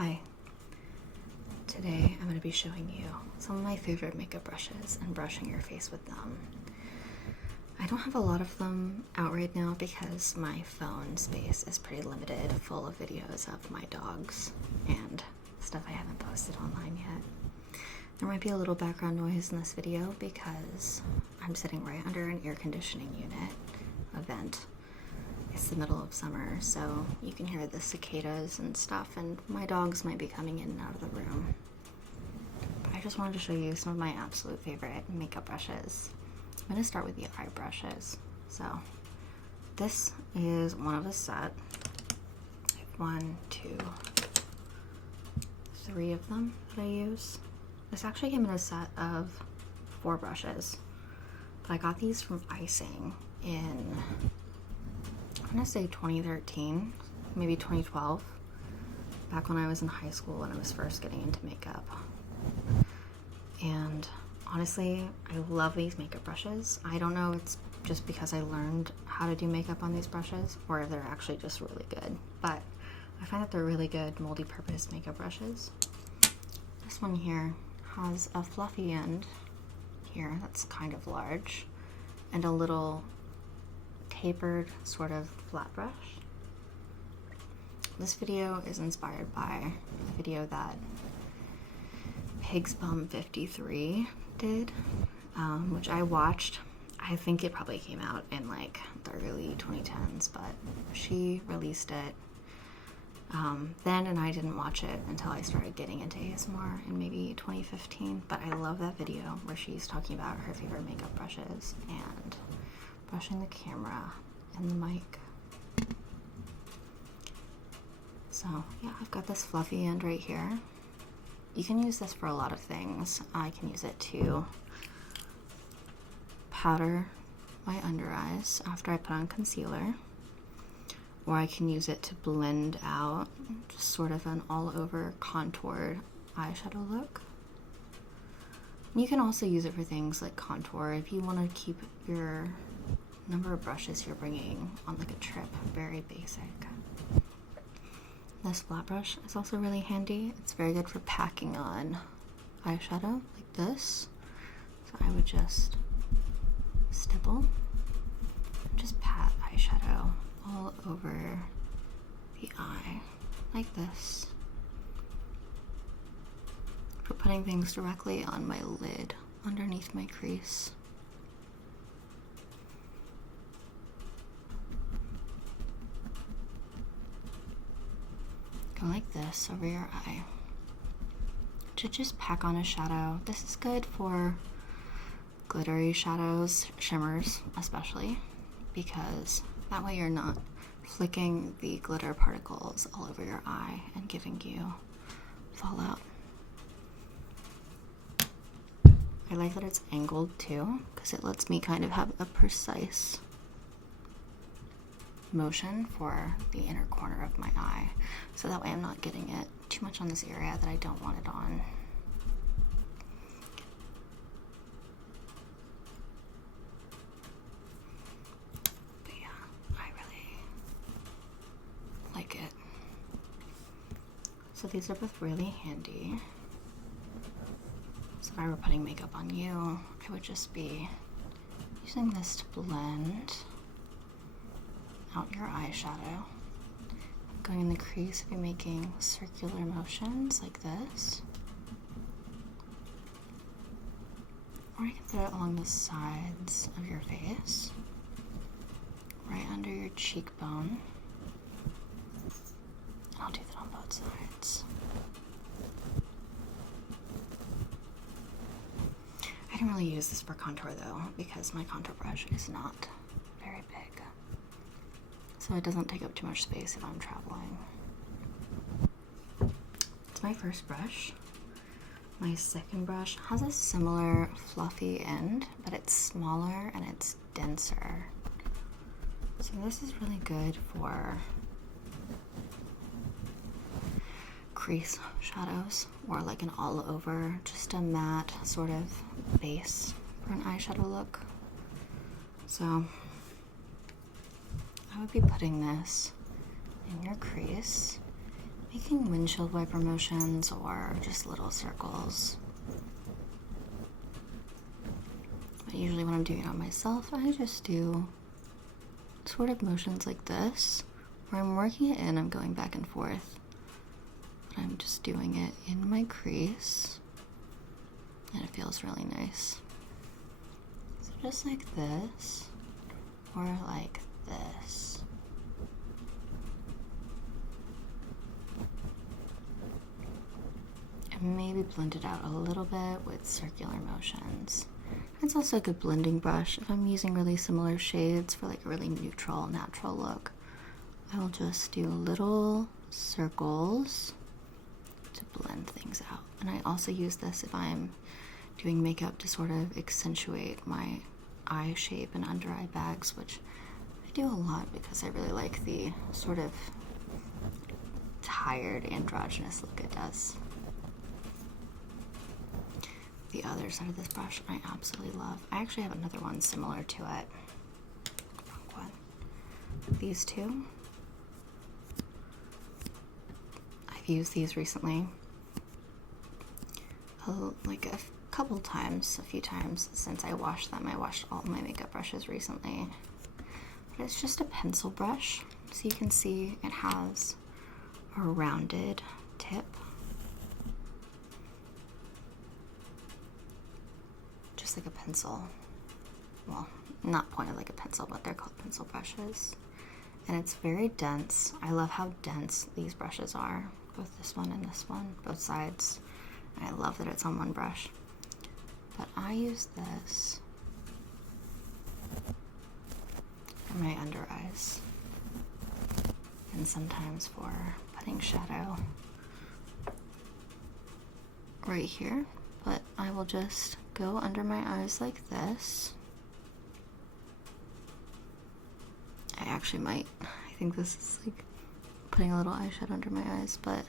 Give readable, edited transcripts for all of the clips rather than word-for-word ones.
Hi. Today I'm going to be showing you some of my favorite makeup brushes and brushing your face with them. I don't have a lot of them out right now because my phone space is pretty limited, full of videos of my dogs and stuff I haven't posted online yet. There might be a little background noise in this video because I'm sitting right under an air conditioning unit, a vent. It's the middle of summer, so you can hear the cicadas and stuff, and my dogs might be coming in and out of the room. But I just wanted to show you some of my absolute favorite makeup brushes. I'm going to start with the eye brushes. So this is one of a set. I have 1, 2, 3 of them that I use. This actually came in a set of 4 brushes, but I got these from Icing in, I'm gonna say 2013, maybe 2012, back when I was in high school when I was first getting into makeup. And honestly, I love these makeup brushes. I don't know if it's just because I learned how to do makeup on these brushes or if they're actually just really good, but I find that they're really good multi-purpose makeup brushes. This one here has a fluffy end here that's kind of large and a little tapered sort of flat brush. This video is inspired by a video that Pigs Bum 53 did, which I watched. I think it probably came out in like the early 2010s, but she released it then, and I didn't watch it until I started getting into ASMR in maybe 2015. But I love that video where she's talking about her favorite makeup brushes and brushing the camera and the mic. So yeah, I've got this fluffy end right here. You can use this for a lot of things. I can use it to powder my under eyes after I put on concealer, or I can use it to blend out just sort of an all over contoured eyeshadow look. You can also use it for things like contour if you want to keep your number of brushes you're bringing on like a trip very basic. This flat brush is also really handy. It's very good for packing on eyeshadow like this. So I would just stipple and just pat eyeshadow all over the eye like this, for putting things directly on my lid underneath my crease. Go like this over your eye to just pack on a shadow. This is good for glittery shadows, shimmers especially, because that way you're not flicking the glitter particles all over your eye and giving you fallout. I like that it's angled too, because it lets me kind of have a precise motion for the inner corner of my eye, so that way I'm not getting it too much on this area that I don't want it on. But yeah, I really like it. So these are both really handy. So if I were putting makeup on you, I would just be using this to blend out your eyeshadow. Going in the crease, be making circular motions like this. Or you can throw it along the sides of your face, right under your cheekbone. I'll do that on both sides. I can really use this for contour though, because my contour brush is not very big, so it doesn't take up too much space if I'm traveling. It's my first brush. My second brush has a similar fluffy end, but it's smaller and it's denser. So this is really good for crease shadows, or like an all over, just a matte sort of base for an eyeshadow look. So I would be putting this in your crease making windshield wiper motions or just little circles. But usually when I'm doing it on myself, I just do sort of motions like this, where I'm working it in, I'm going back and forth, but I'm just doing it in my crease, and it feels really nice. So just like this, or like this. And maybe blend it out a little bit with circular motions. It's also a good blending brush. If I'm using really similar shades for like a really neutral, natural look, I will just do little circles to blend things out. And I also use this if I'm doing makeup to sort of accentuate my eye shape and under eye bags, which I do a lot because I really like the sort of tired androgynous look it does. The other side of this brush I absolutely love. I actually have another one similar to it. Wrong one. These two. I've used these recently. Like a couple times, a few times since I washed them. I washed all my makeup brushes recently. But it's just a pencil brush. So you can see it has a rounded tip. Just like a pencil. Well, not pointed like a pencil, but they're called pencil brushes. And it's very dense. I love how dense these brushes are. Both this one and this one, both sides. And I love that it's on one brush. But I use this for my under eyes. And sometimes for putting shadow right here. But I will just go under my eyes like this. I actually might, I think this is like putting a little eyeshadow under my eyes, but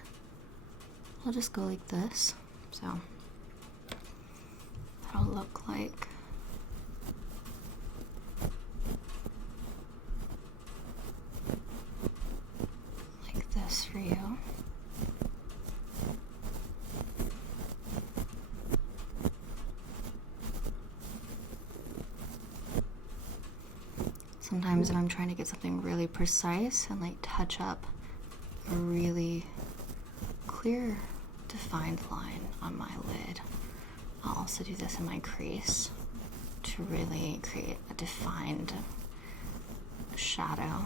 I'll just go like this. So that'll look like this for you. Sometimes when I'm trying to get something really precise and like touch up a really clear, defined line on my lid, I'll also do this in my crease to really create a defined shadow.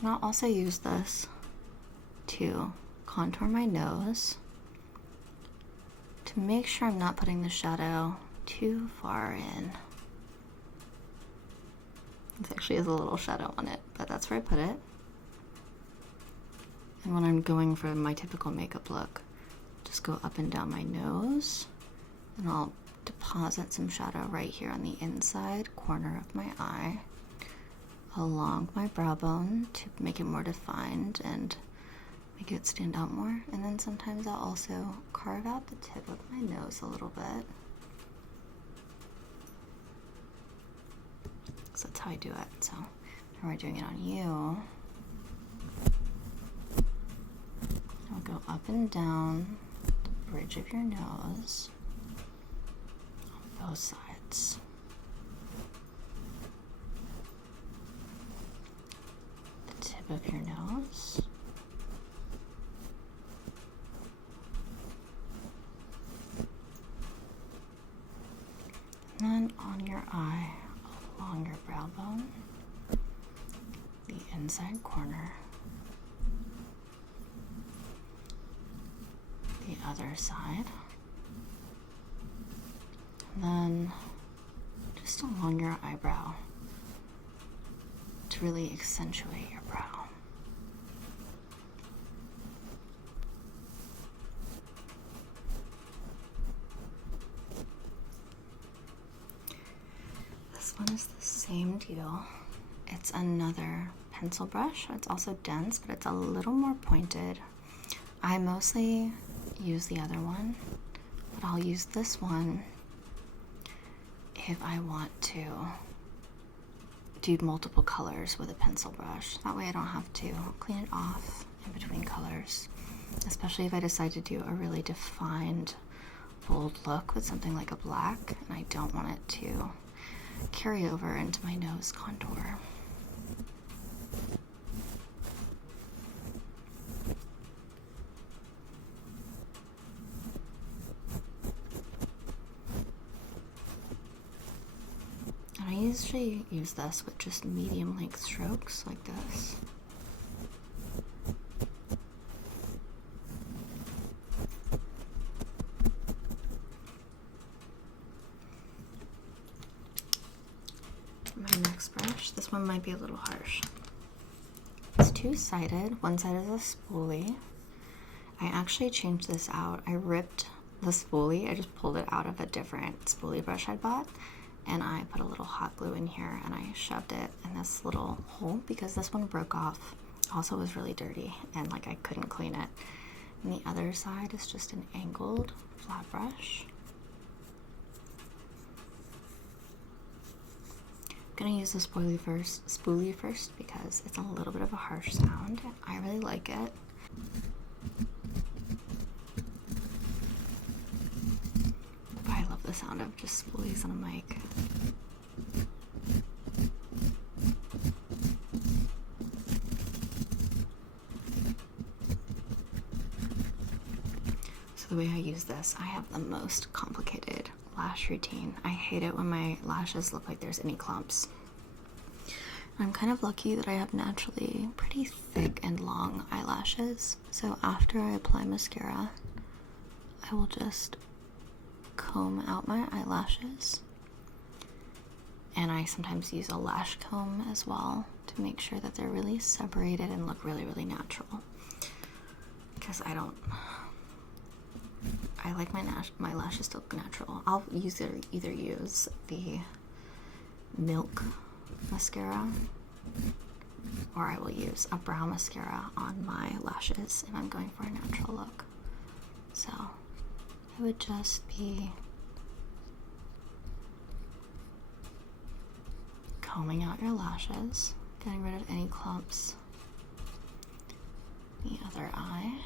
And I'll also use this to contour my nose to make sure I'm not putting the shadow too far in. This actually has a little shadow on it, but that's where I put it. And when I'm going for my typical makeup look, just go up and down my nose, and I'll deposit some shadow right here on the inside corner of my eye, along my brow bone to make it more defined and make it stand out more. And then sometimes I'll also carve out the tip of my nose a little bit. So that's how I do it. So when we're doing it on you, I'll go up and down the bridge of your nose on both sides. The tip of your nose. And then on your eye, along your brow bone, the inside corner, the other side, and then just along your eyebrow to really accentuate your brow. This one is the same deal. It's another pencil brush. It's also dense, but it's a little more pointed. I mostly use the other one, but I'll use this one if I want to do multiple colors with a pencil brush. That way I don't have to clean it off in between colors, especially if I decide to do a really defined, bold look with something like a black, and I don't want it to carry over into my nose contour. And I usually use this with just medium length strokes like this. My next brush, this one might be a little harsh. It's two-sided. One side is a spoolie. I actually changed this out. I ripped the spoolie. I just pulled it out of a different spoolie brush I bought, and I put a little hot glue in here and I shoved it in this little hole because this one broke off. Also was really dirty and like I couldn't clean it. And the other side is just an angled flat brush. I'm gonna use the spoolie first because it's a little bit of a harsh sound. I really like it. I love the sound of just spoolies on a mic. So the way I use this, I have the most complicated lash routine. I hate it when my lashes look like there's any clumps. I'm kind of lucky that I have naturally pretty thick and long eyelashes, so after I apply mascara, I will just comb out my eyelashes, and I sometimes use a lash comb as well to make sure that they're really separated and look really, really natural, because I like my lashes to look natural. I'll either use the Milk mascara, or I will use a brow mascara on my lashes if I'm going for a natural look. So it would just be combing out your lashes, getting rid of any clumps. The other eye.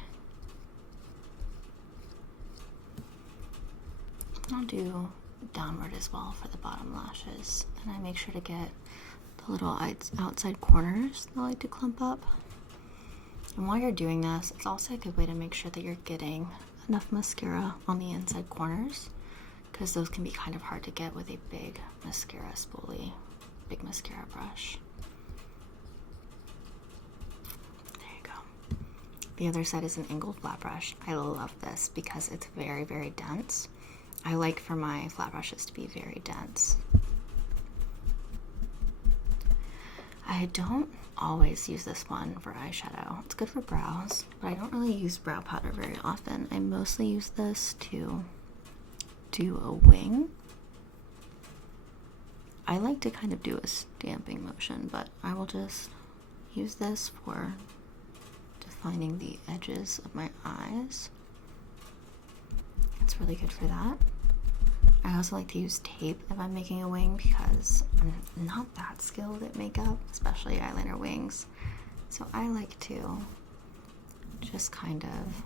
I'll do downward as well for the bottom lashes, and I make sure to get the little outside corners that I like to clump up. And while you're doing this, it's also a good way to make sure that you're getting enough mascara on the inside corners, because those can be kind of hard to get with a big mascara spoolie, big mascara brush. There you go. The other side is an angled flat brush. I love this because it's very, very dense. I like for my flat brushes to be very dense. I don't always use this one for eyeshadow. It's good for brows, but I don't really use brow powder very often. I mostly use this to do a wing. I like to kind of do a stamping motion, but I will just use this for defining the edges of my eyes. It's really good for that. I also like to use tape if I'm making a wing because I'm not that skilled at makeup, especially eyeliner wings. So I like to just kind of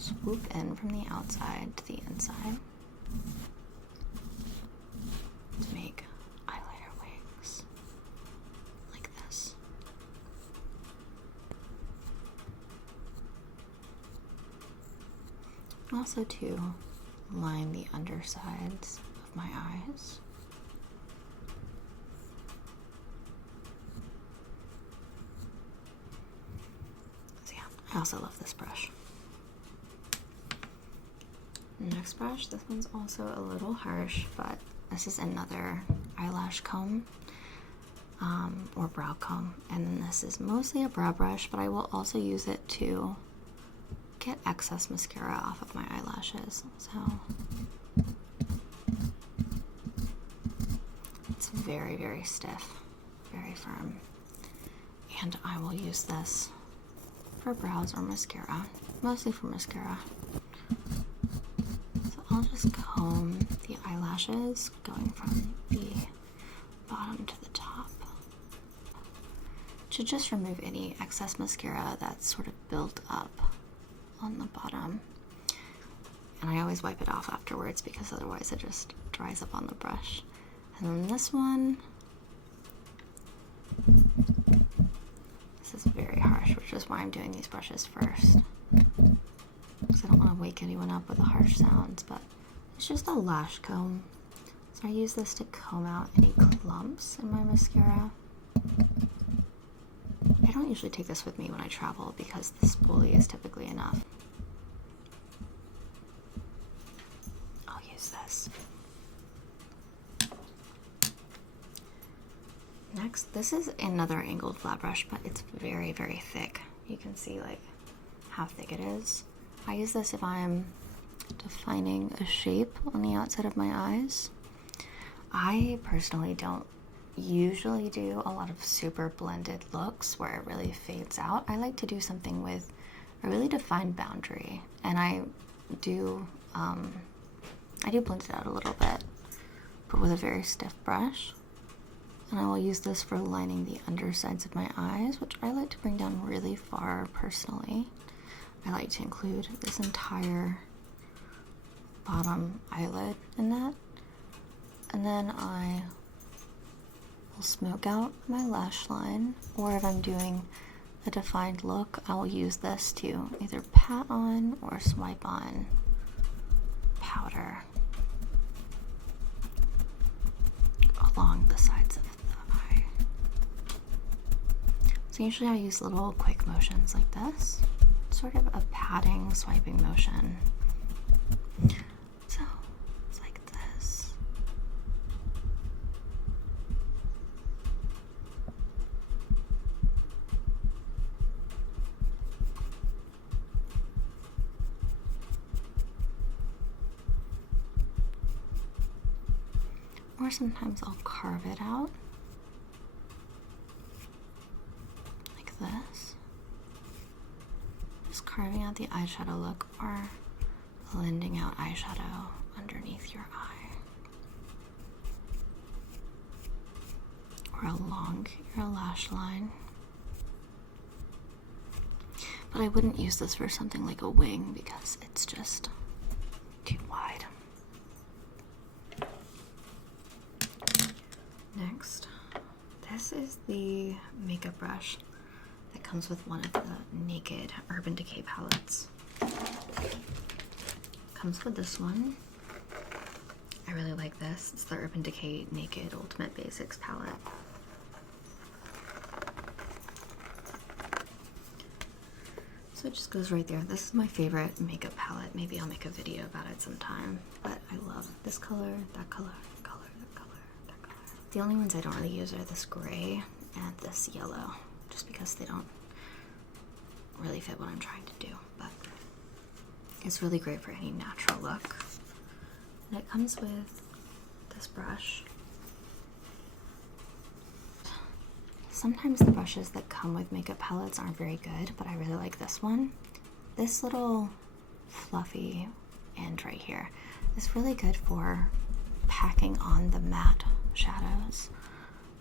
swoop in from the outside to the inside to make eyeliner wings like this. Also to line the undersides of my eyes. So yeah, I also love this brush. Next brush, this one's also a little harsh, but this is another eyelash comb or brow comb, and then this is mostly a brow brush, but I will also use it to get excess mascara off of my eyelashes. So it's very, very stiff, very firm, and I will use this for brows or mascara, mostly for mascara. So I'll just comb the eyelashes going from the bottom to the top, to just remove any excess mascara that's sort of built up on the bottom. And I always wipe it off afterwards because otherwise it just dries up on the brush. And then this one, this is very harsh, which is why I'm doing these brushes first. Because I don't want to wake anyone up with the harsh sounds, but it's just a lash comb. So I use this to comb out any clumps in my mascara. I don't usually take this with me when I travel because the spoolie is typically enough. I'll use this. Next, this is another angled flat brush, but it's very, very thick. You can see like how thick it is. I use this if I'm defining a shape on the outside of my eyes. I personally don't usually do a lot of super blended looks where it really fades out. I like to do something with a really defined boundary, and I do blend it out a little bit, but with a very stiff brush. And I will use this for lining the undersides of my eyes, which I like to bring down really far personally. I like to include this entire bottom eyelid in that. And then I will smoke out my lash line, or if I'm doing a defined look, I will use this to either pat on or swipe on powder along the sides of the eye. So usually I use little quick motions like this, sort of a patting, swiping motion. So it's like this. Or sometimes I'll carve it out like this. Just carving out the eyeshadow look or blending out eyeshadow underneath your eye or along your lash line. But I wouldn't use this for something like a wing because it's just too wide. Next, this is the makeup brush that comes with one of the Naked Urban Decay palettes. Comes with this one. I really like this. It's the Urban Decay Naked Ultimate Basics palette. So it just goes right there. This is my favorite makeup palette. Maybe I'll make a video about it sometime. But I love this color, that color, that color, that color, that color. The only ones I don't really use are this gray and this yellow, just because they don't really fit what I'm trying to do. But it's really great for any natural look. And it comes with this brush. Sometimes the brushes that come with makeup palettes aren't very good, but I really like this one. This little fluffy end right here is really good for packing on the matte shadows.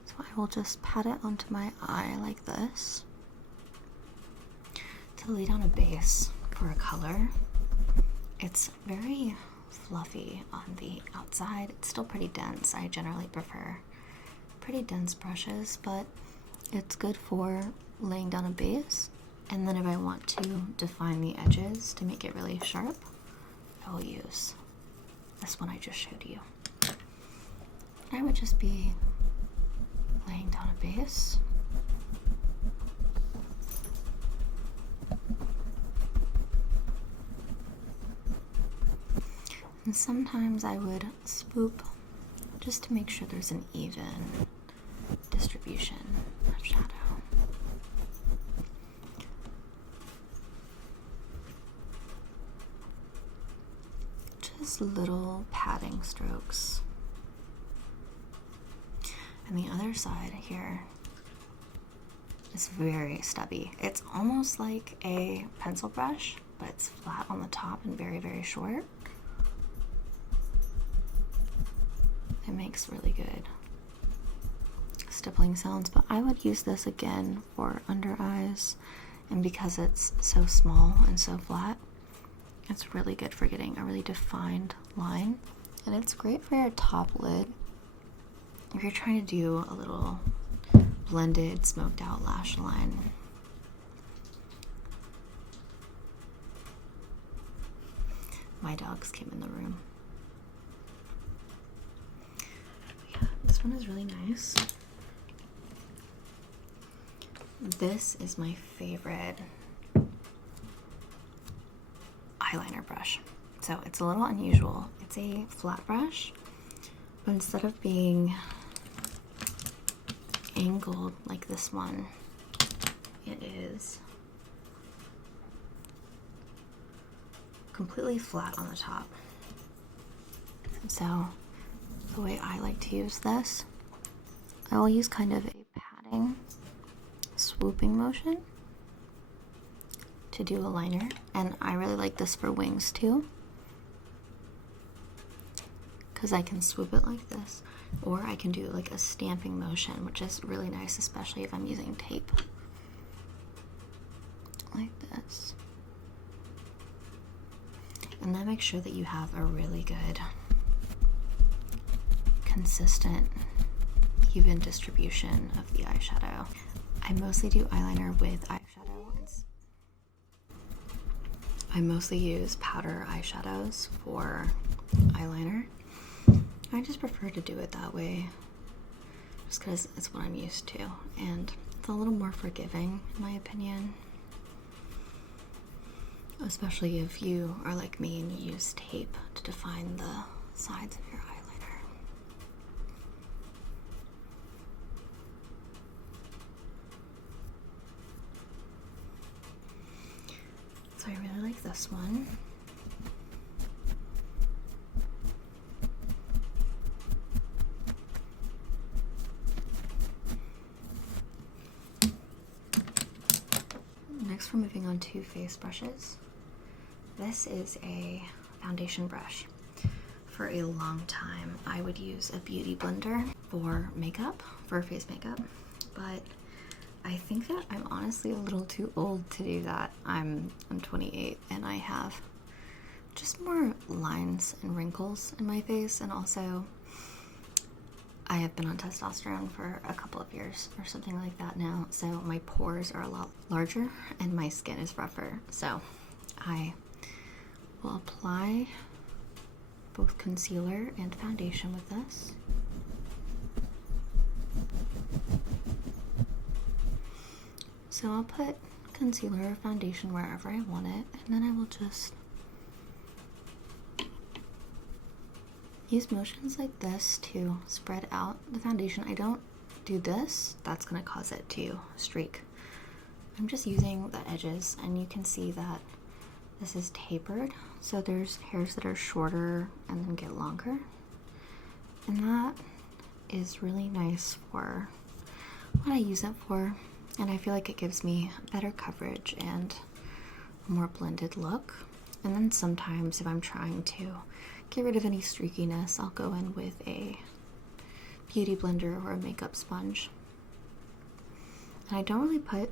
So I will just pat it onto my eye like this to lay down a base for a color. It's very fluffy on the outside. It's still pretty dense. I generally prefer pretty dense brushes, but it's good for laying down a base. And then if I want to define the edges to make it really sharp, I will use this one I just showed you. I would just be laying down a base. And sometimes I would swoop just to make sure there's an even distribution of shadow. Just little patting strokes. And the other side here is very stubby. It's almost like a pencil brush, but it's flat on the top and very, very short. It makes really good stippling sounds, but I would use this again for under eyes, and because it's so small and so flat, it's really good for getting a really defined line. And it's great for your top lid if you're trying to do a little blended, smoked out lash line. My dogs came in the room. Yeah, this one is really nice. This is my favorite eyeliner brush. So it's a little unusual. It's a flat brush, but instead of being angled like this one, it is completely flat on the top. So the way I like to use this, I will use kind of a patting, swooping motion to do a liner, and I really like this for wings too, because I can swoop it like this, or I can do like a stamping motion, which is really nice, especially if I'm using tape like this. And then make sure that you have a really good, consistent, even distribution of the eyeshadow. I mostly do eyeliner with eyeshadow. I mostly use powder eyeshadows for eyeliner. I just prefer to do it that way, just because it's what I'm used to, and it's a little more forgiving, in my opinion. Especially if you are like me and you use tape to define the sides of your eyeliner. So I really like this one. Next, we're moving on to face brushes. This is a foundation brush. For a long time, I would use a beauty blender for makeup, for face makeup, but I think that I'm honestly a little too old to do that. I'm 28 and I have just more lines and wrinkles in my face, and also I have been on testosterone for a couple of years or something like that now, so my pores are a lot larger and my skin is rougher. So I will apply both concealer and foundation with this. So I'll put concealer or foundation wherever I want it, and then I will just use motions like this to spread out the foundation. I don't do this, that's gonna cause it to streak. I'm just using the edges, and you can see that this is tapered, so there's hairs that are shorter and then get longer, and that is really nice for what I use it for, and I feel like it gives me better coverage and a more blended look. And then sometimes if I'm trying to get rid of any streakiness, I'll go in with a beauty blender or a makeup sponge. And I don't really put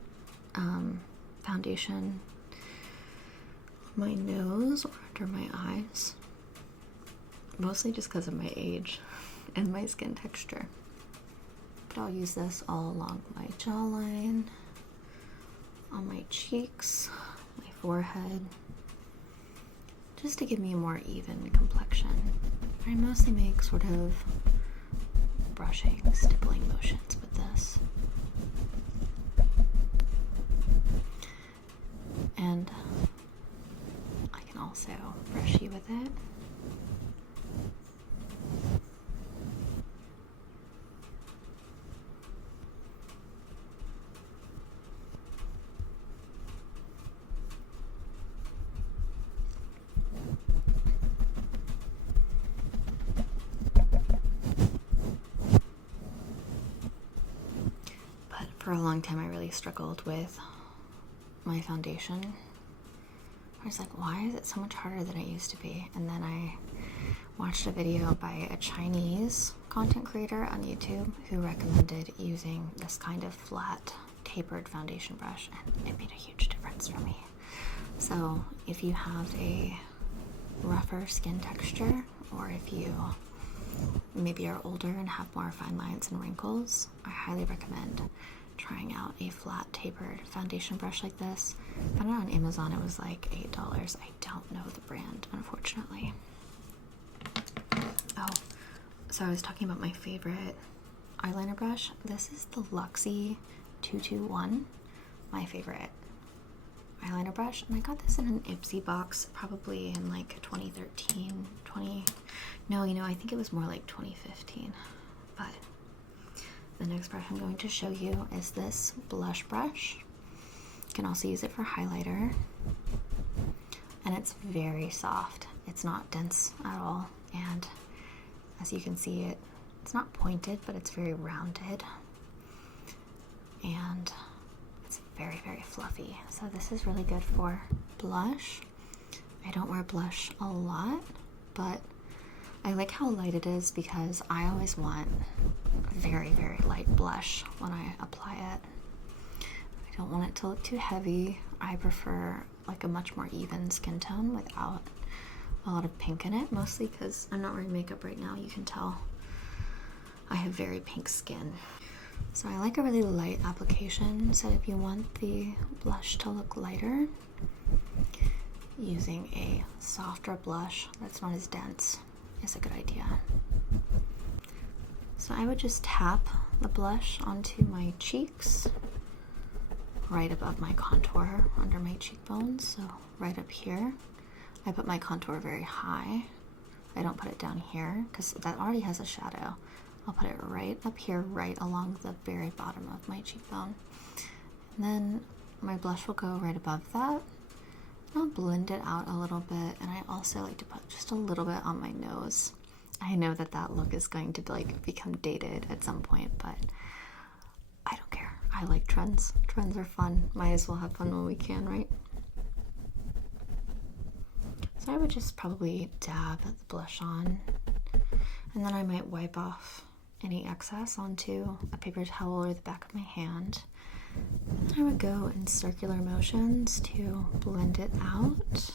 foundation on my nose or under my eyes, mostly just because of my age and my skin texture. But I'll use this all along my jawline, on my cheeks, my forehead, just to give me a more even complexion. I mostly make sort of brushing, stippling motions with this. And I can also brushy with it. For a long time, I really struggled with my foundation. I was like, why is it so much harder than it used to be? And then I watched a video by a Chinese content creator on YouTube who recommended using this kind of flat tapered foundation brush, and it made a huge difference for me. So if you have a rougher skin texture, or if you maybe are older and have more fine lines and wrinkles, I highly recommend trying out a flat tapered foundation brush like this. I found it on Amazon. It was like $8. I don't know the brand, unfortunately. Oh, so I was talking about my favorite eyeliner brush. This is the Luxie 221, my favorite eyeliner brush, and I got this in an Ipsy box probably in like 2013, I think it was more like 2015. But the next brush I'm going to show you is this blush brush. You can also use it for highlighter, and it's very soft. It's not dense at all, and as you can see, it's not pointed, but it's very rounded, and it's very, very fluffy. So this is really good for blush. I don't wear blush a lot, but I like how light it is because I always want very, very light blush when I apply it. I don't want it to look too heavy. I prefer like a much more even skin tone without a lot of pink in it, mostly because I'm not wearing makeup right now. You can tell I have very pink skin. So I like a really light application, so if you want the blush to look lighter, using a softer blush that's not as dense is a good idea. So I would just tap the blush onto my cheeks, right above my contour, under my cheekbones, so right up here. I put my contour very high. I don't put it down here because that already has a shadow. I'll put it right up here, right along the very bottom of my cheekbone. And then my blush will go right above that. I'll blend it out a little bit, and I also like to put just a little bit on my nose. I know that that look is going to like become dated at some point, but I don't care. I like trends. Trends are fun. Might as well have fun when we can, right? So I would just probably dab the blush on, and then I might wipe off any excess onto a paper towel or the back of my hand. And then I would go in circular motions to blend it out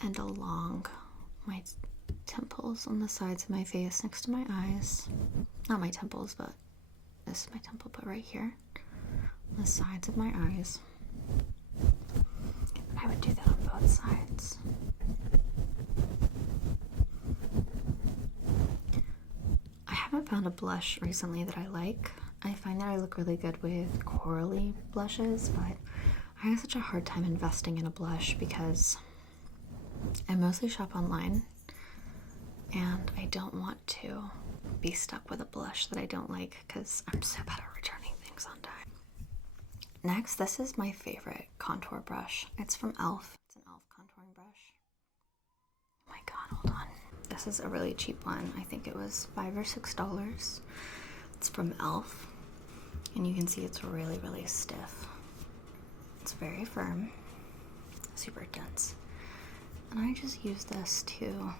and along my temples on the sides of my face next to my eyes. Not my temples, but this is my temple, but right here on the sides of my eyes. And I would do that on both sides. I haven't found a blush recently that I like. I find that I look really good with corally blushes, but I have such a hard time investing in a blush because I mostly shop online, and I don't want to be stuck with a blush that I don't like because I'm so bad at returning things on time. Next, this is my favorite contour brush. It's from e.l.f. It's an e.l.f. contouring brush. Oh my god, hold on. This is a really cheap one. I think it was $5 or $6. It's from e.l.f. and you can see it's really, really stiff. It's very firm, super dense. And I just use this to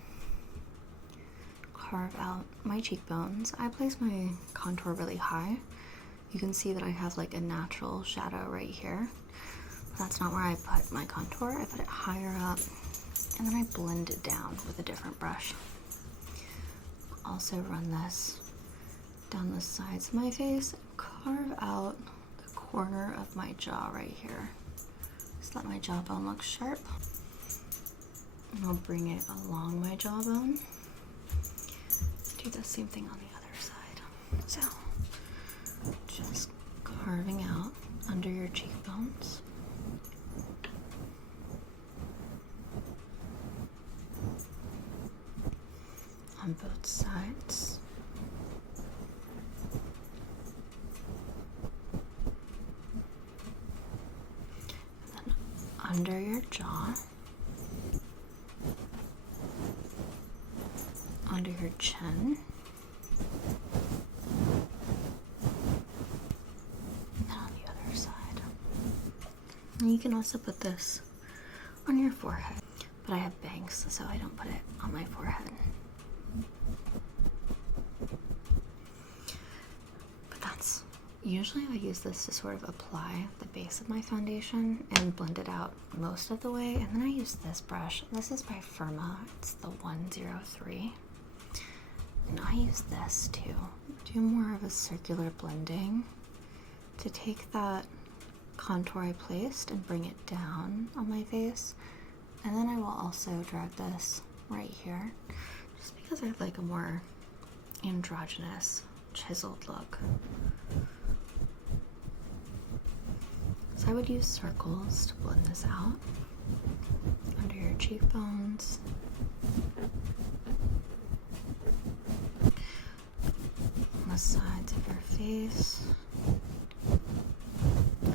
carve out my cheekbones. I place my contour really high. You can see that I have like a natural shadow right here. But that's not where I put my contour. I put it higher up, and then I blend it down with a different brush. Also run this down the sides of my face, carve out the corner of my jaw right here. Just let my jawbone look sharp. And I'll bring it along my jawbone. Do the same thing on the other side. So, just carving out under your cheekbones. On both sides. And then under your jaw. Under your chin. And then on the other side. And you can also put this on your forehead. But I have bangs, so I don't put it on my forehead. But that's usually I use this to sort of apply the base of my foundation and blend it out most of the way. And then I use this brush. This is by Firma. It's the 103. And I use this to do more of a circular blending to take that contour I placed and bring it down on my face. And then I will also drag this right here just because I like a more androgynous, chiseled look. So I would use circles to blend this out under your cheekbones, on the sides of your face,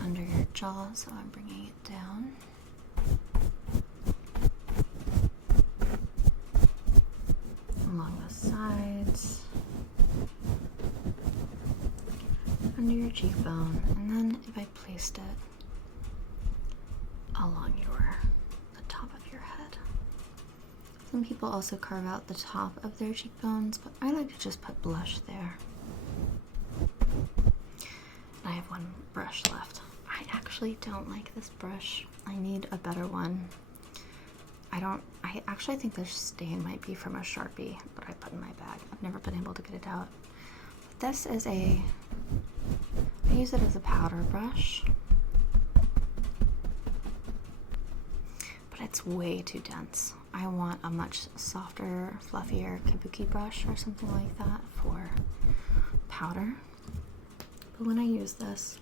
under your jaw, so I'm bringing it down. Along the sides, under your cheekbone, and then if I placed it along the top of your head. Some people also carve out the top of their cheekbones, but I like to just put blush there. I have one brush left. I actually don't like this brush. I need a better one. I actually think this stain might be from a Sharpie that I put in my bag. I've never been able to get it out. But this is I use it as a powder brush. But it's way too dense. I want a much softer, fluffier kabuki brush or something like that for powder. But when I use this,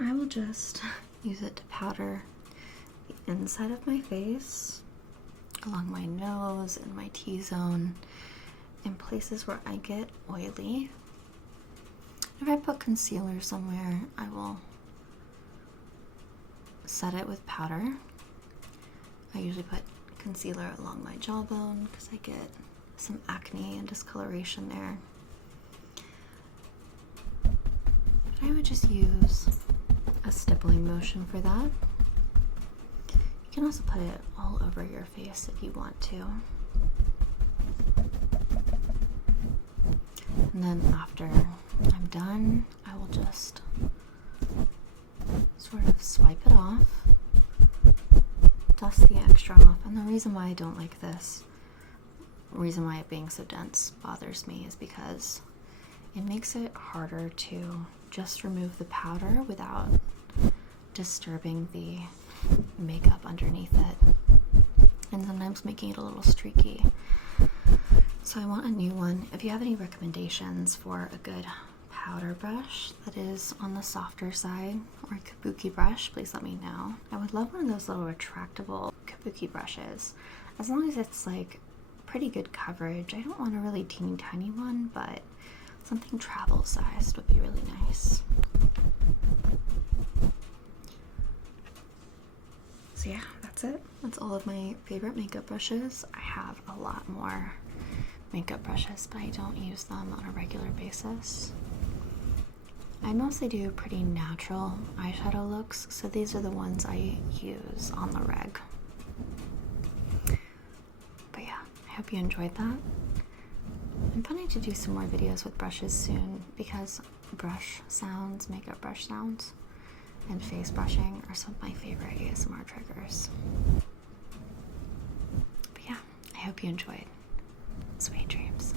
I will just use it to powder the inside of my face, along my nose and my T-zone, in places where I get oily. If I put concealer somewhere, I will set it with powder. I usually put concealer along my jawbone because I get some acne and discoloration there. But I would just use a stippling motion for that. You can also put it all over your face if you want to. And then after I'm done, I will just sort of swipe it off, dust the extra off. And the reason why I don't like this, reason why it being so dense bothers me, is because it makes it harder to just remove the powder without disturbing the makeup underneath it, and sometimes making it a little streaky. So I want a new one. If you have any recommendations for a good powder brush that is on the softer side, or a kabuki brush, please let me know. I would love one of those little retractable kabuki brushes, as long as it's like pretty good coverage. I don't want a really teeny tiny one, but something travel sized would be really nice. So yeah, that's it. That's all of my favorite makeup brushes. I have a lot more makeup brushes, but I don't use them on a regular basis. I mostly do pretty natural eyeshadow looks, so these are the ones I use on the reg. But yeah, I hope you enjoyed that. I'm planning to do some more videos with brushes soon because brush sounds, makeup brush sounds, and face brushing are some of my favorite ASMR triggers. But yeah, I hope you enjoyed. Sweet dreams.